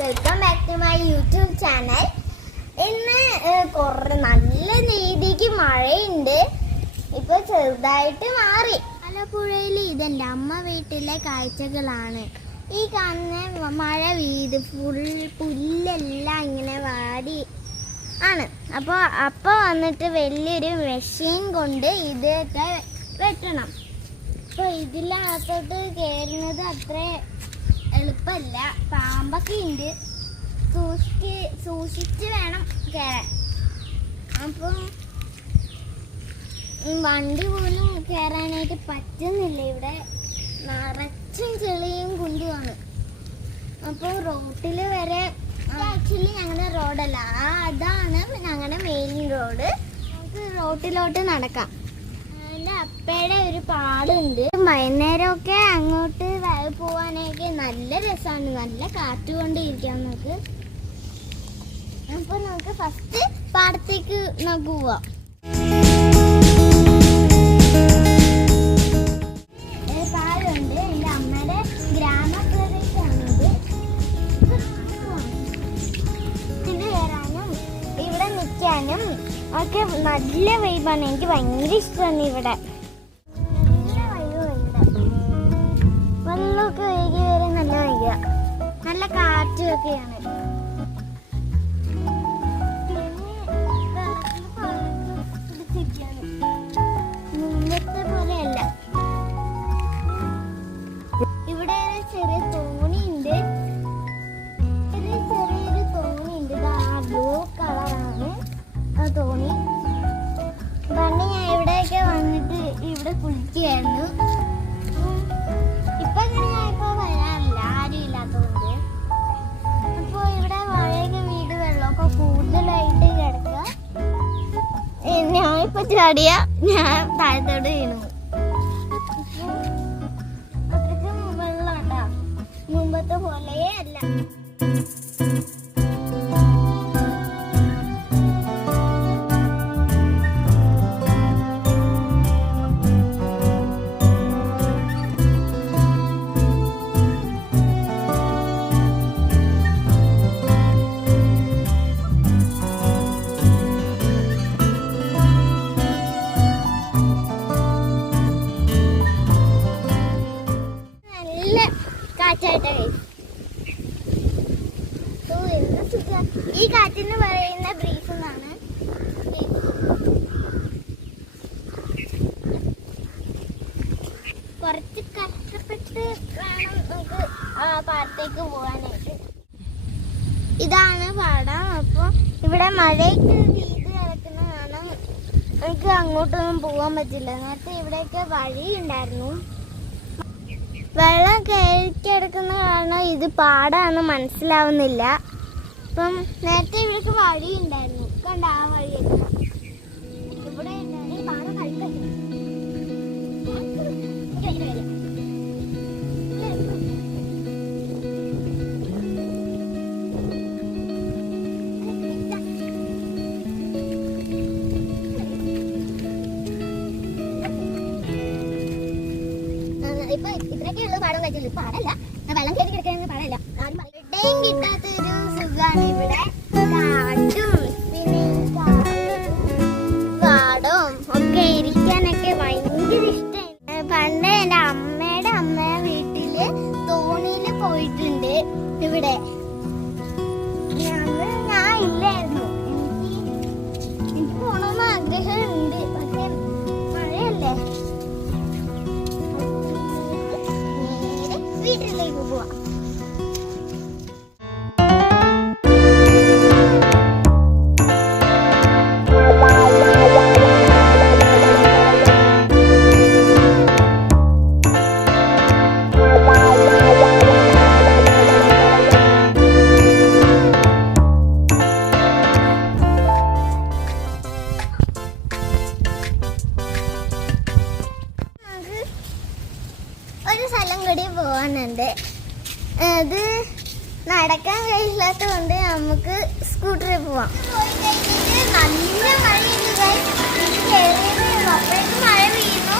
Welcome back to my YouTube channel. ഇന്ന് നല്ല രീതിക്ക് മഴയുണ്ട്. ഇപ്പൊ ചെറുതായിട്ട് മാറി. ആലപ്പുഴയിൽ ഇതെന്റെ അമ്മ വീട്ടിലെ കാഴ്ചകളാണ്. ഈ കാണുന്ന മഴ പെയ്ത് പുല്ലെല്ലാം ഇങ്ങനെ വാടി ആണ്. അപ്പോൾ വന്നിട്ട് വലിയൊരു മെഷീൻ കൊണ്ട് ഇതൊക്കെ വെട്ടണം. അപ്പോൾ ഇതിനകത്തോട്ട് കയറുന്നത് അത്ര എളുപ്പമല്ല. പാമ്പൊക്കെ ഉണ്ട്. സൂക്ഷിച്ച് വേണം കയറാൻ. അപ്പം വണ്ടി പോലും കയറാനായിട്ട് പറ്റുന്നില്ല. ഇവിടെ നിറച്ചും ചെളിയും കുണ്ടുമാണ്. അപ്പോൾ റോട്ടിൽ വരെ ആക്ച്വലി ഞങ്ങളുടെ റോഡല്ല, അതാണ് ഞങ്ങളുടെ മെയിൻ റോഡ്. നമുക്ക് റോട്ടിലോട്ട് നടക്കാം. എൻ്റെ അപ്പയുടെ ഒരു പാടുണ്ട്. വൈകുന്നേരമൊക്കെ അങ്ങോട്ട് പോവാനൊക്കെ നല്ല രസമാണ്. നല്ല കാറ്റ് കൊണ്ടിരിക്കാം നമുക്ക്. അപ്പോൾ നമുക്ക് ഫസ്റ്റ് പാടത്തേക്ക് നമുക്ക് പോവാം. പാടുണ്ട്. എൻ്റെ അമ്മയുടെ ഗ്രാമപ്രദേശമാണിത്. ഇതിൽ കയറാനും ഇവിടെ നിൽക്കാനും ഒക്കെ നല്ല വൈബാണ്. എനിക്ക് ഭയങ്കര ഇഷ്ടമാണ് ഇവിടെ. നല്ല വൈബുണ്ട്. വെള്ളമൊക്കെ ഒഴുകി വരെ നല്ല വൈക. നല്ല കാറ്റുമൊക്കെയാണ്. മുമ്പത്തെ പോലെയല്ല. ഇവിടെ ഒരു ചെറിയ തോണിയുണ്ട്. ചെറിയൊരു തോണിയുണ്ട്. ബ്ലൂ കളറാണ് ആ തോണി. പണ്ട് ഞാൻ ഇവിടെയൊക്കെ വന്നിട്ട് ഇവിടെ കുളിക്കുകയായിരുന്നു. ഇപ്പൊ ഇങ്ങനെ ഞാൻ ഇപ്പോൾ വരാറില്ല, ആരും ഇല്ലാത്തതുകൊണ്ട്. അപ്പോൾ ഇവിടെ മഴയൊക്കെ വീട് വെള്ളമൊക്കെ കൂടുതലായിട്ട് കിടക്കുക. ഞാനിപ്പോൾ ചാടിയ ഞാൻ താഴത്തോട്ട് വീണു. അത്രയ്ക്കും വെള്ളം ഉണ്ടാ, മുമ്പത്തെ പോലെയേ അല്ല. ഈ കാറ്റിന് പറയുന്ന ബ്രീസ് എന്നാണ്. കുറച്ച് കഷ്ടപ്പെട്ട് വേണം നമുക്ക് പാടത്തേക്ക് പോകാനായിട്ട്. ഇതാണ് പാടം. അപ്പോൾ ഇവിടെ മഴയൊക്കെ പെയ്ത് കിടക്കുന്ന കാരണം നമുക്ക് അങ്ങോട്ടൊന്നും പോകാൻ പറ്റില്ല. നേരത്തെ ഇവിടെയൊക്കെ വഴി ഉണ്ടായിരുന്നു. വെള്ളം കയറിക്കിടക്കുന്ന കാരണം ഇത് പാടാണ് മനസ്സിലാവുന്നില്ല. അപ്പം നേരത്തെ ഇവിടേക്ക് വഴി ഉണ്ടായിരുന്നു. കണ്ട ആ വഴിയൊക്കെ ഇവിടെ പാടം കഴിക്കട്ടെ. ഇപ്പൊ ഇത്രയൊക്കെ ഉള്ളു പാടം കഴിച്ചുള്ളൂ. പാടല്ല, വെള്ളം കയറി കിടക്കുന്ന പാടല്ല. ഇവിടെയും കിട്ടാത്തൊരു സുഖമാണ്. ഇവിടെ കാറ്റും പിന്നെ പാടവും ഒക്കെ ഇരിക്കാനൊക്കെ ഭയങ്കര ഇഷ്ടമാണ്. പണ്ട് എൻ്റെ അമ്മയുടെ വീട്ടില് തോണിയില് പോയിട്ടുണ്ട്. ഇവിടെ ഞാൻ ഇല്ലായിരുന്നു. എനിക്ക് പോകണമെന്ന് ആഗ്രഹമുണ്ട്. പക്ഷെ മഴയല്ലേ. വീട്ടിലേക്ക് പോവാം. ഒരു സ്ഥലം കൂടി പോകാനുണ്ട്. അത് നടക്കാൻ കഴിയില്ലാത്ത കൊണ്ട് നമുക്ക് സ്കൂട്ടറിൽ പോവാം. പോയി കഴിഞ്ഞിട്ട് നല്ല മഴയുണ്ട്. അപ്പോഴേക്കും മഴ പെയ്യുന്നു.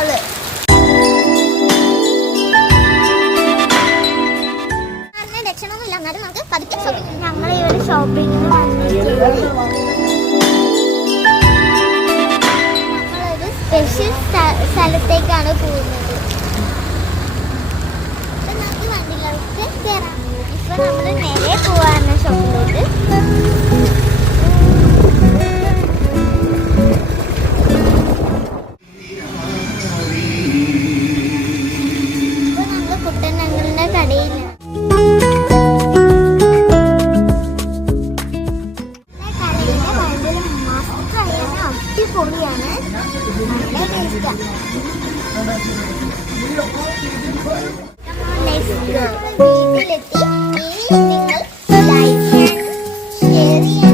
ഷോള്. ലക്ഷണമൊന്നുമില്ല, എന്നാലും നമുക്ക് പതുക്കെ ഷോപ്പിംഗ്. ഞങ്ങൾ ഇവിടെ ഷോപ്പിങ്ങിന് വന്നിട്ടുണ്ട്. നമ്മളൊരു സ്പെഷ്യൽ സ്ഥലത്തേക്കാണ് പോകുന്നത്. അപ്പൊ നമുക്ക് വണ്ടിയിലോട്ട് കയറാം. ഇപ്പൊ നമ്മള് നേരെ പോവാണ് ഷോപ്പിലോട്ട്. ഇപ്പൊ നമ്മള് കുട്ടനങ്ങളുടെ കടയിലാണ്. പൊടിയാണ്, നല്ല ടേസ്റ്റാണ്. വീട്ടിലെത്തി. ഇനി നിങ്ങൾ ലൈക്ക് ചെയ്യാനും ഷെയർ ചെയ്യാനും